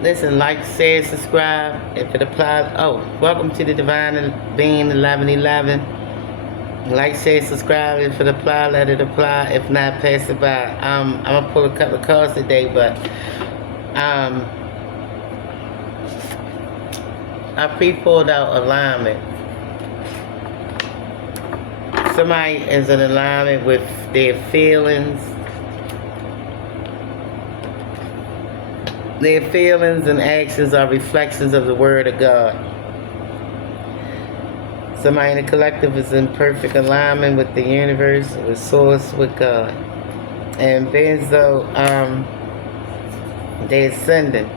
Listen, like, share, subscribe. If it applies, welcome to the Divine Being 1111. Like, share, subscribe. If it apply, let it apply. If not, pass it by. I'm gonna pull a couple of cards today, but um, I pre-pulled out alignment. Somebody is in alignment with their feelings. Their feelings and actions are reflections of the Word of God. Somebody in the collective is in perfect alignment with the universe, with Source, with God. And being though they're ascending.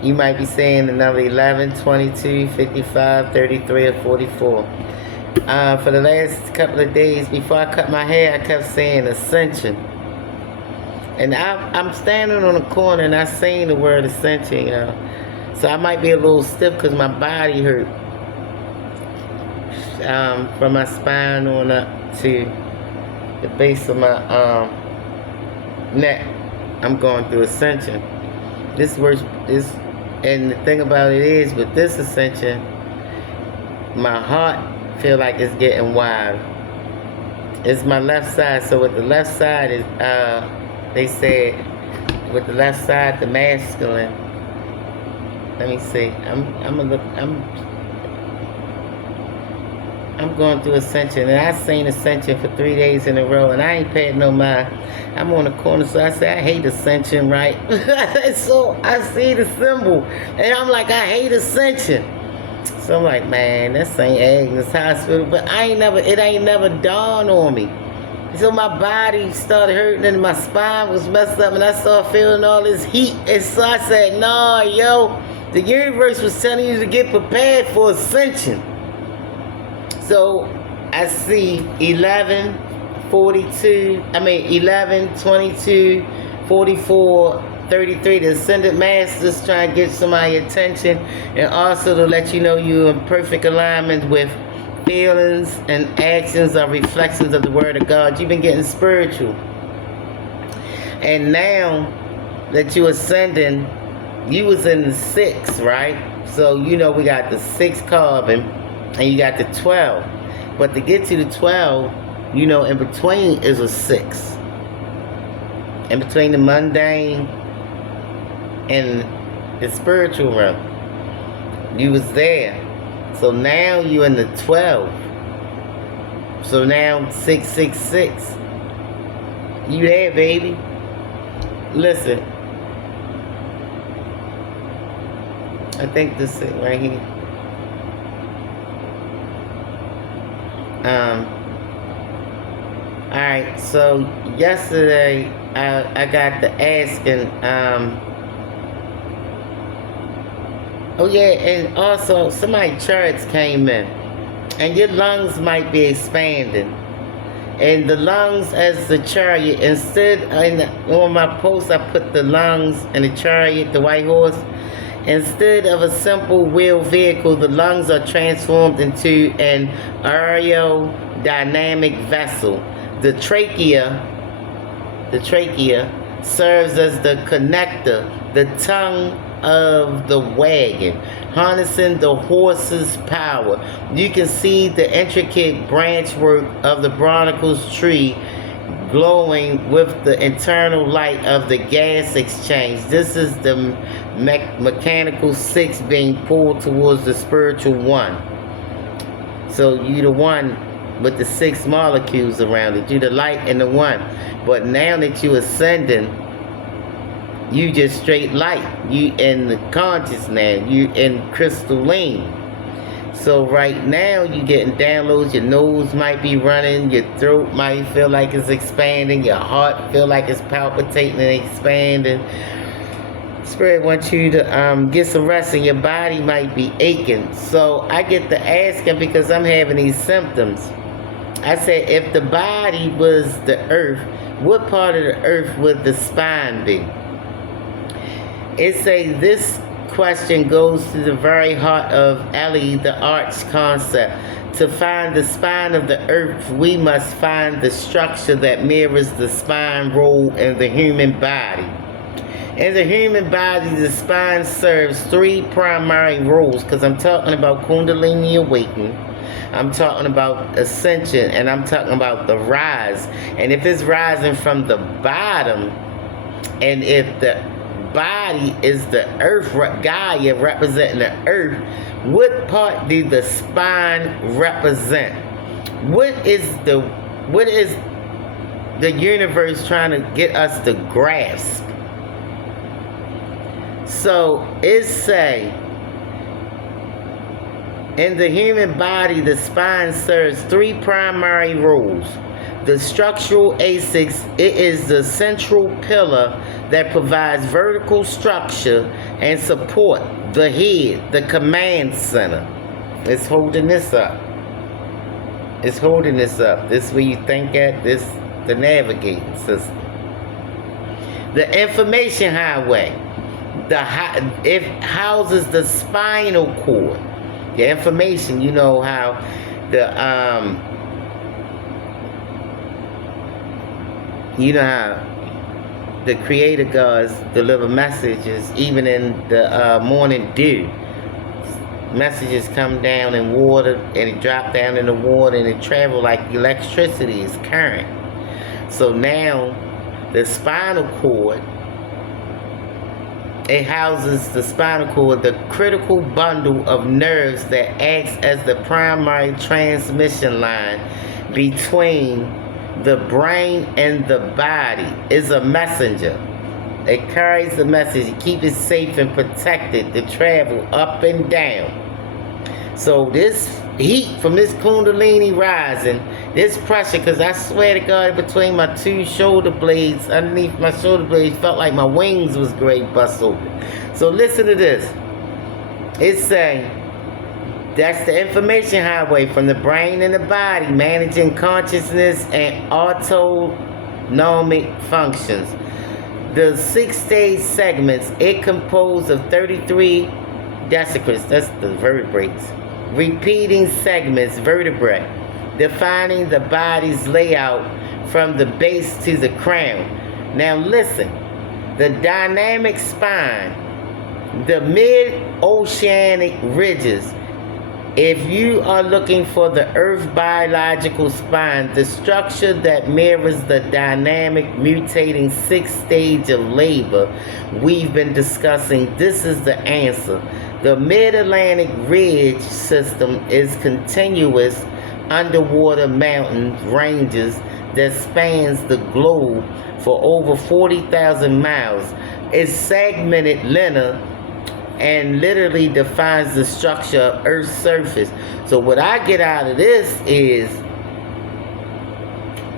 You might be saying the number 11, 22, 55, 33, or 44. For the last couple of days, before I cut my hair, I kept saying ascension. And I'm standing on the corner and I sing the word ascension, you know. So I might be a little stiff because my body hurt. From my spine on up to the base of my neck. I'm going through ascension. This works, and the thing about it is, with this ascension, my heart feel like it's getting wide. It's my left side, so with the left side is, they said, with the left side, the masculine. Let me see. I'm going through ascension, and I seen ascension for 3 days in a row, and I ain't paid no mind. I'm on the corner, so I say I hate ascension, right? So I see the symbol, and I'm like, I hate ascension. So I'm like, man, this ain't Agnes Hospital, but it ain't never dawned on me. So my body started hurting, and my spine was messed up, and I started feeling all this heat, and so I said, no, yo, the universe was telling you to get prepared for ascension. So I see 11, 22, 44, 33. The Ascended Masters trying to get somebody's attention, and also to let you know you're in perfect alignment with feelings and actions are reflections of the Word of God. You've been getting spiritual. And now that you're ascending, you was in the 6, right? So you know we got the 6 carbon, and you got the 12. But to get to the 12, you know, in between is a 6. In between the mundane and the spiritual realm. You was there. So now you're in the 12. So now 666. You there, baby. Listen. I think this is it right here. Alright, so yesterday I got the asking, oh yeah, and also somebody charts came in, and your lungs might be expanding. And the lungs as the chariot, on my post I put the lungs and the chariot, the white horse. Instead of a simple wheeled vehicle, the lungs are transformed into an aerodynamic vessel. The trachea serves as the connector, the tongue of the wagon, harnessing the horse's power. You can see the intricate branchwork of the barnacle's tree glowing with the internal light of the gas exchange. This is the mechanical 6 being pulled towards the spiritual 1. So you the 1 with the 6 molecules around it. You the light and the 1. But now that you ascending, you just straight light. You in the conscious now. You in crystalline. So right now you getting downloads. Your nose might be running. Your throat might feel like it's expanding. Your heart feel like it's palpitating and expanding. Spirit wants you to get some rest, and your body might be aching. So I get to asking because I'm having these symptoms. I said, if the body was the earth, what part of the earth would the spine be? It say this question goes to the very heart of Eli, the arch concept. To find the spine of the earth, we must find the structure that mirrors the spine role in the human body. In the human body, the spine serves three primary roles, because I'm talking about Kundalini awakening, I'm talking about ascension, and I'm talking about the rise. And if it's rising from the bottom, and if the body is the earth, Gaia representing the earth, what part do the spine represent? What is the universe trying to get us to grasp? So it say, in the human body, the spine serves three primary roles. The structural axis, it is the central pillar that provides vertical structure and support. The head, the command center. It's holding this up. It's holding this up. This is where you think at, this the navigating system. The information highway. It houses the spinal cord. The information, you know how the creator gods deliver messages even in the morning dew. Messages come down in water, and it drop down in the water, and it travel like electricity, is current. So now the spinal cord, it houses the spinal cord, the critical bundle of nerves that acts as the primary transmission line between the brain and the body. Is a messenger. It carries the message to keep it safe and protected to travel up and down. So this heat from this Kundalini rising, this pressure, because I swear to God, between my two shoulder blades, underneath my shoulder blades, felt like my wings was great bust open. So listen to this. It's saying, that's the information highway from the brain and the body, managing consciousness and autonomic functions. The 6-stage segments, it composed of 33 decicrets, that's the vertebrates, repeating segments, vertebrae, defining the body's layout from the base to the crown. Now listen, the dynamic spine, the mid-oceanic ridges. If you are looking for the earth biological spine, the structure that mirrors the dynamic mutating 6th stage of labor we've been discussing, this is the answer. The Mid-Atlantic Ridge system is continuous underwater mountain ranges that spans the globe for over 40,000 miles. It's segmented linear and literally defines the structure of Earth's surface. So what I get out of this is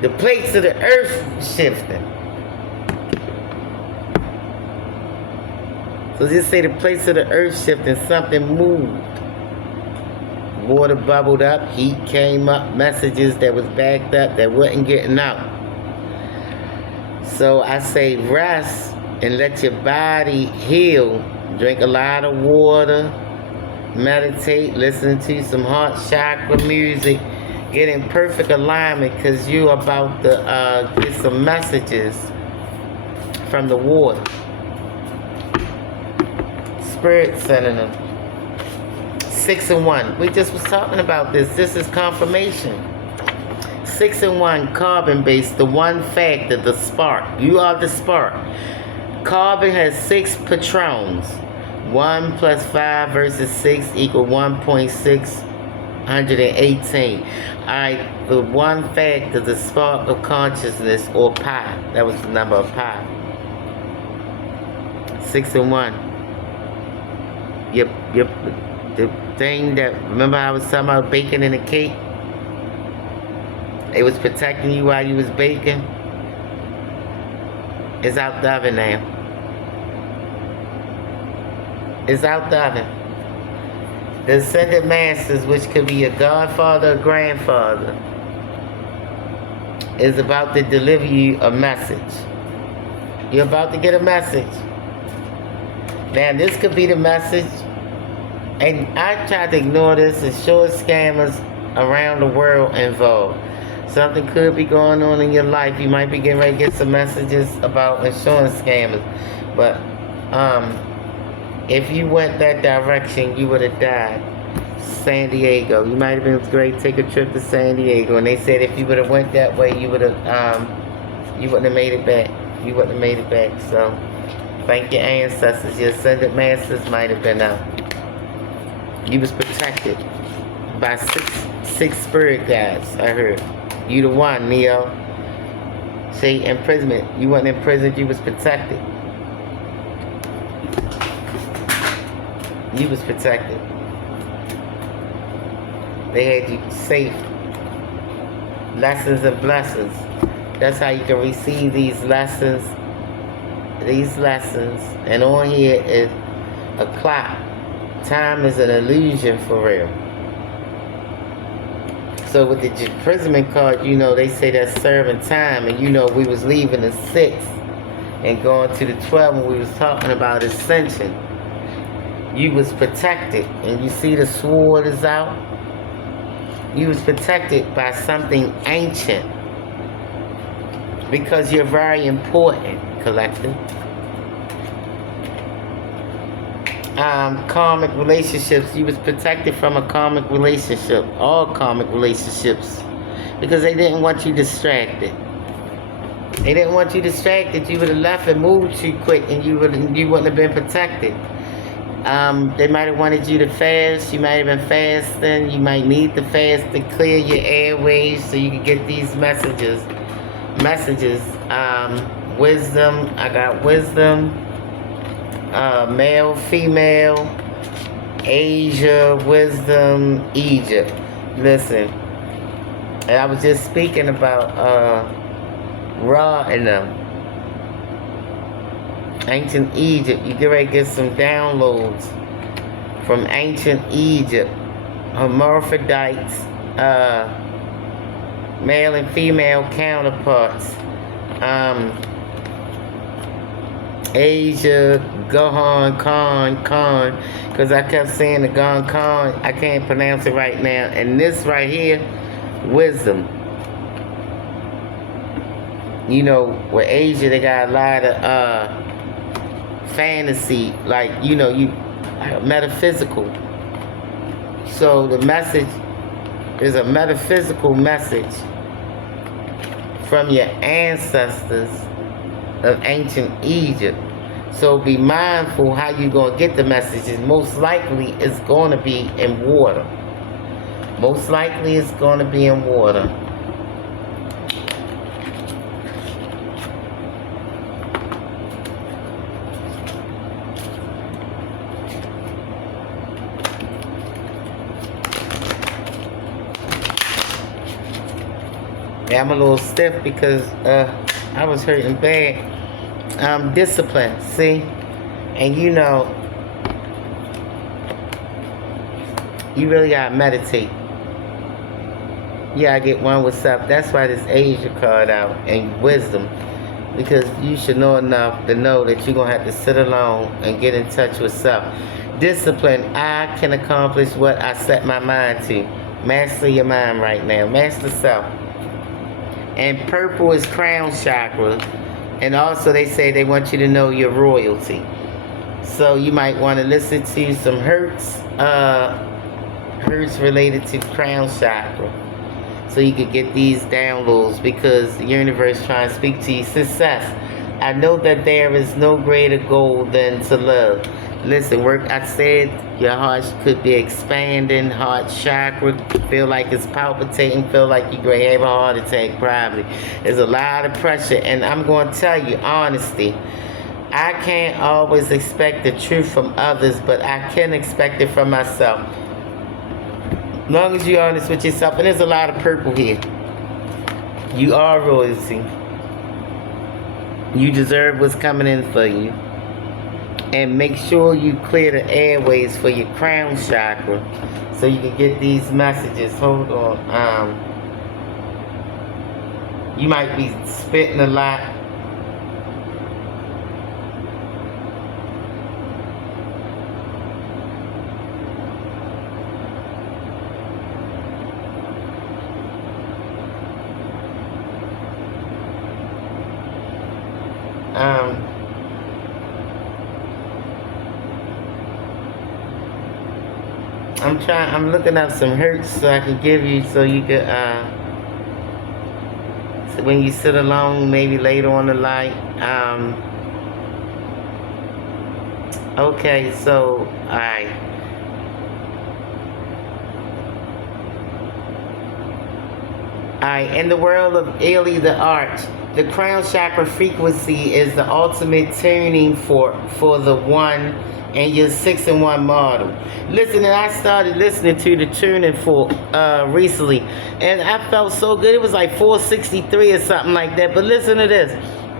the plates of the Earth shifting. So just say the plates of the Earth shifting, something moved. Water bubbled up, heat came up, messages that was backed up that wasn't getting out. So I say rest and let your body heal. Drink a lot of water, meditate, listen to some heart chakra music, get in perfect alignment, because you're about to get some messages from the water. Spirit sending them. 6 and 1. We just was talking about this. This is confirmation. 6 and 1, carbon based, the one factor, the spark. You are the spark. Carbon has 6 patrons. 1 plus 5 versus 6 equal 1.618. Alright, the one factor, the spark of consciousness, or pi. That was the number of pi. 6 and 1. Yep. The thing that, remember I was talking about baking in a cake? It was protecting you while you was baking. It's out the oven now. It's out the oven. The ascended masters, which could be a godfather or grandfather, is about to deliver you a message. You're about to get a message. Now this could be the message, and I try to ignore this and show scammers around the world involved. Something could be going on in your life. You might be getting ready to get some messages about insurance scammers, but Um, if you went that direction, you would have died. San Diego. You might have been great. Take a trip to San Diego, and they said if you would have went that way, you would have you wouldn't have made it back. You wouldn't have made it back. So thank your ancestors. Your ascended masters might have been out. You was protected by six spirit guides. I heard. You the one, Neo. See, imprisonment. You wasn't imprisoned. You was protected. You was protected. They had you safe. Lessons and blessings. That's how you can receive these lessons. These lessons. And on here is a clock. Time is an illusion for real. So with the imprisonment card, you know, they say that's serving time. And you know, we was leaving the 6 and going to the 12 when we was talking about ascension. You was protected. And you see the sword is out. You was protected by something ancient. Because you're very important, collective. Karmic relationships. You was protected from a karmic relationship. All karmic relationships. Because they didn't want you distracted. They didn't want you distracted. You would have left and moved too quick and you wouldn't have been protected. They might have wanted you to fast. You might have been fasting. You might need to fast to clear your airways so you can get these messages. Wisdom. I got wisdom. Male, female. Asia, wisdom, Egypt. Listen. And I was just speaking about Ra and them. Ancient Egypt. You get ready to get some downloads from ancient Egypt. Hermaphrodites, male and female counterparts. Asia, Gohan, Khan, because I kept saying the Gon Khan, I can't pronounce it right now. And this right here, wisdom. You know, with Asia, they got a lot of fantasy, like, you know, metaphysical. So the message is a metaphysical message from your ancestors of ancient Egypt. So be mindful how you're going to get the messages. Most likely it's going to be in water. Most likely it's going to be in water. Yeah, I'm a little stiff because I was hurting bad. Discipline, see? And you know, you really gotta meditate. You gotta get one with self. That's why this Asia card out, and wisdom. Because you should know enough to know that you're gonna have to sit alone and get in touch with self. Discipline, I can accomplish what I set my mind to. Master your mind right now. Master self. And purple is crown chakra. And also they say they want you to know your royalty. So you might want to listen to some hertz related to crown chakra. So you could get these downloads because the universe trying to speak to you. Success. I know that there is no greater goal than to love. Listen, I said your heart could be expanding, heart chakra, feel like it's palpitating, feel like you're going to have a heart attack probably. There's a lot of pressure, and I'm going to tell you, honesty, I can't always expect the truth from others, but I can expect it from myself. As long as you're honest with yourself, and there's a lot of purple here. You are royalty. You deserve what's coming in for you. And make sure you clear the airways for your crown chakra so you can get these messages. Hold on. You might be spitting a lot. I'm looking up some hertz so I can give you so you could, so when you sit alone, maybe later on the night. Okay, so, alright. Alright, in the world of Eli the Arch, the crown chakra frequency is the ultimate tuning for the one and your 6 in 1 model. Listen, and I started listening to the tuning for recently, and I felt so good. It was like 463 or something like that. But listen to this.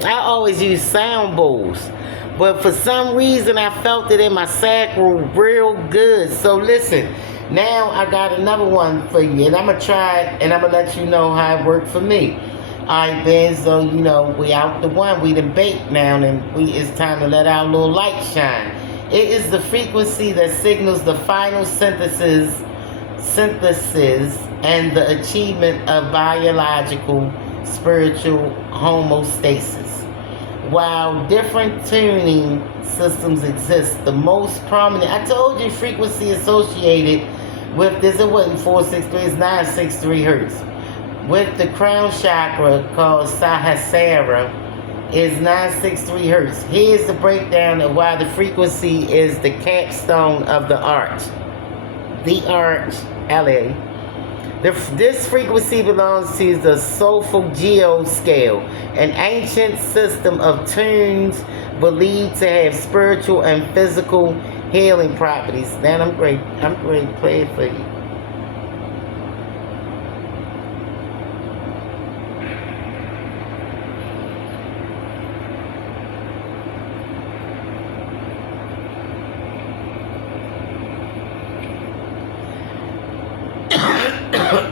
I always use sound bowls, but for some reason I felt it in my sacral real good. So listen, now I got another one for you, and I'm gonna try it, and I'm gonna let you know how it worked for me. Alright, Ben, so you know, we out the one, we done baked now, and it's time to let our little light shine. It is the frequency that signals the final synthesis and the achievement of biological, spiritual homeostasis. While different tuning systems exist, the most prominent, I told you frequency associated with this, it wasn't 463, it's 963 hertz. With the crown chakra called Sahasrara is 963 hertz. Here's the breakdown of why the frequency is the capstone of the arch. The arch, LA. This frequency belongs to the Solfeggio scale, an ancient system of tunes believed to have spiritual and physical healing properties. Now I'm great to play it for you.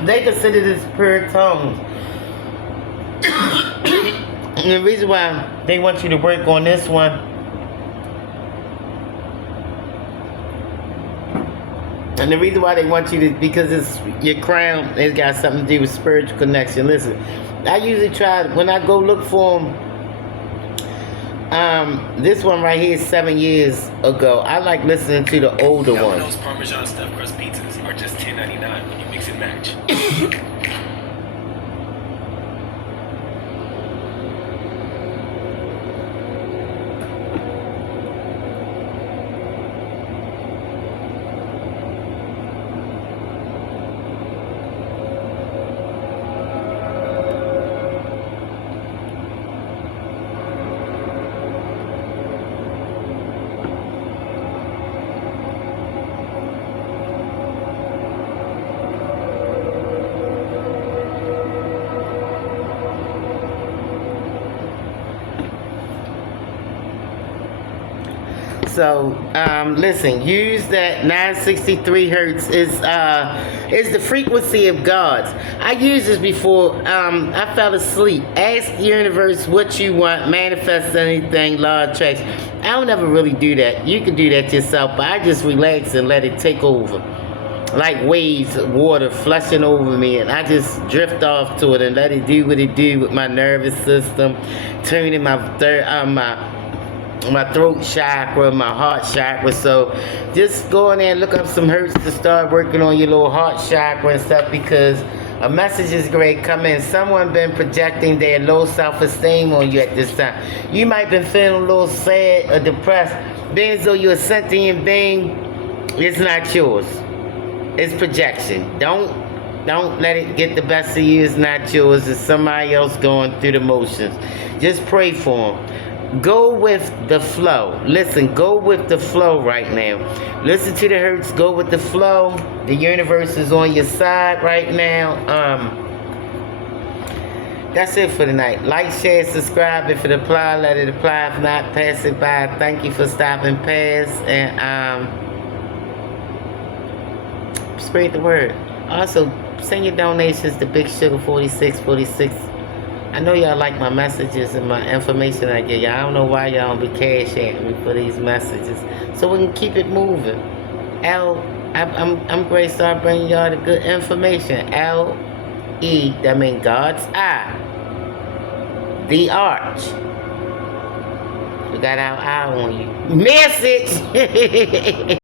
They consider this pure tones. And the reason why they want you to work on this one, and the reason why they want you to, because it's your crown, it's got something to do with spiritual connection. Listen, I usually try, when I go look for them, this one right here is 7 years ago. I like listening to the older ones. Those Parmesan stuffed crust pizzas are just $10.99 when you mix and match. So listen, use that 963 hertz is the frequency of God's. I used this before. I fell asleep. Ask the universe what you want, manifest anything, law of attraction. I don't ever really do that. You can do that yourself, but I just relax and let it take over. Like waves of water flushing over me, and I just drift off to it and let it do what it do with my nervous system, tuning my throat chakra, my heart chakra. So just go in there and look up some hertz to start working on your little heart chakra and stuff, because a message is great coming. Someone been projecting their low self-esteem on you at this time. You might been feeling a little sad or depressed, being as though you're a sentient being. It's not yours. It's projection. Don't let it get the best of you. It's not yours. It's somebody else going through the motions. Just pray for them. Go with the flow. Listen, go with the flow right now. Listen to the hertz. Go with the flow. The universe is on your side right now. That's it for tonight. Like, share, subscribe. If it apply, let it apply. If not, pass it by. Thank you for stopping past, and spread the word. Also, send your donations to Big Sugar 4646. I know y'all like my messages and my information I give y'all. I don't know why y'all don't be cash at me for these messages, so we can keep it moving. I'm great. Start bringing y'all the good information. LE, that means God's eye. The arch. We got our eye on you. Message.